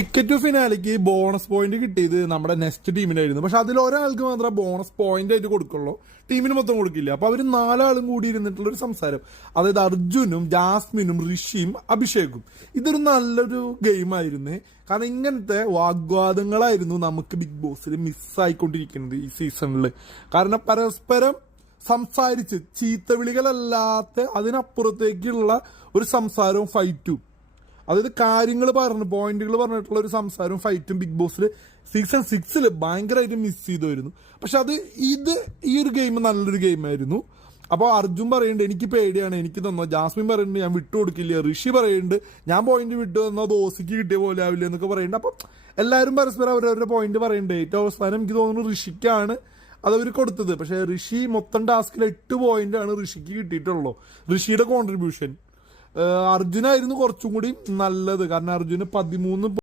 Ticket ഫിനാലിക്ക് bonus point കിട്ടിയത് നമ്മുടെ next ടീമിനായിരുന്നു. പക്ഷെ അതിൽ ഒരാൾക്ക് മാത്രമേ ബോണസ് പോയിന്റ് ആയിട്ട് കൊടുക്കുള്ളൂ, ടീമിന് മൊത്തം കൊടുക്കില്ല. അപ്പൊ അവര് 4 ആളും കൂടി ഇരുന്നിട്ടുള്ള ഒരു സംസാരം, അതായത് അർജുനും ജാസ്മിനും ഋഷിയും അഭിഷേകും. ഇതൊരു നല്ലൊരു ഗെയിം ആയിരുന്നു. കാരണം ഇങ്ങനത്തെ വാഗ്വാദങ്ങളായിരുന്നു നമുക്ക് ബിഗ് ബോസിൽ മിസ്സായിക്കൊണ്ടിരിക്കുന്നത് ഈ സീസണിൽ. കാരണം പരസ്പരം സംസാരിച്ച് ചീത്തവിളികളല്ലാത്ത അതിനപ്പുറത്തേക്കുള്ള ഒരു സംസാരവും ഫൈറ്റും, അതായത് കാര്യങ്ങൾ പറഞ്ഞ് പോയിന്റുകൾ പറഞ്ഞിട്ടുള്ള ഒരു സംസാരവും ഫൈറ്റും ബിഗ് ബോസിൽ സീസൺ 6 ഭയങ്കരമായിട്ട് മിസ് ചെയ്തുമായിരുന്നു. പക്ഷെ ഈ ഒരു ഗെയിം നല്ലൊരു ഗെയിമായിരുന്നു. അപ്പോൾ അർജുൻ പറയുന്നുണ്ട് എനിക്ക് പേടിയാണ്, എനിക്ക് തന്നോ. ജാസ്മിൻ പറയുന്നുണ്ട് ഞാൻ വിട്ടുകൊടുക്കില്ല. ഋഷി പറയുന്നുണ്ട് ഞാൻ പോയിന്റ് വിട്ടു തന്നോ ദോസിക്ക് കിട്ടിയ പോലെ ആവില്ല എന്നൊക്കെ പറയുന്നുണ്ട്. അപ്പം എല്ലാവരും പരസ്പരം അവരവരുടെ പോയിന്റ് പറയുന്നുണ്ട്. ഏറ്റവും അവസാനം എനിക്ക് തോന്നുന്നു ഋഷിക്കാണ് അതവർ കൊടുത്തത്. പക്ഷെ ഋഷി മൊത്തം ടാസ്കിൽ 8 പോയിന്റാണ് ഋഷിക്ക് കിട്ടിയിട്ടുള്ളൂ. ഋഷിയുടെ കോൺട്രിബ്യൂഷൻ. അർജുനായിരുന്നു കുറച്ചും കൂടി നല്ലത്. കാരണം അർജുന് 13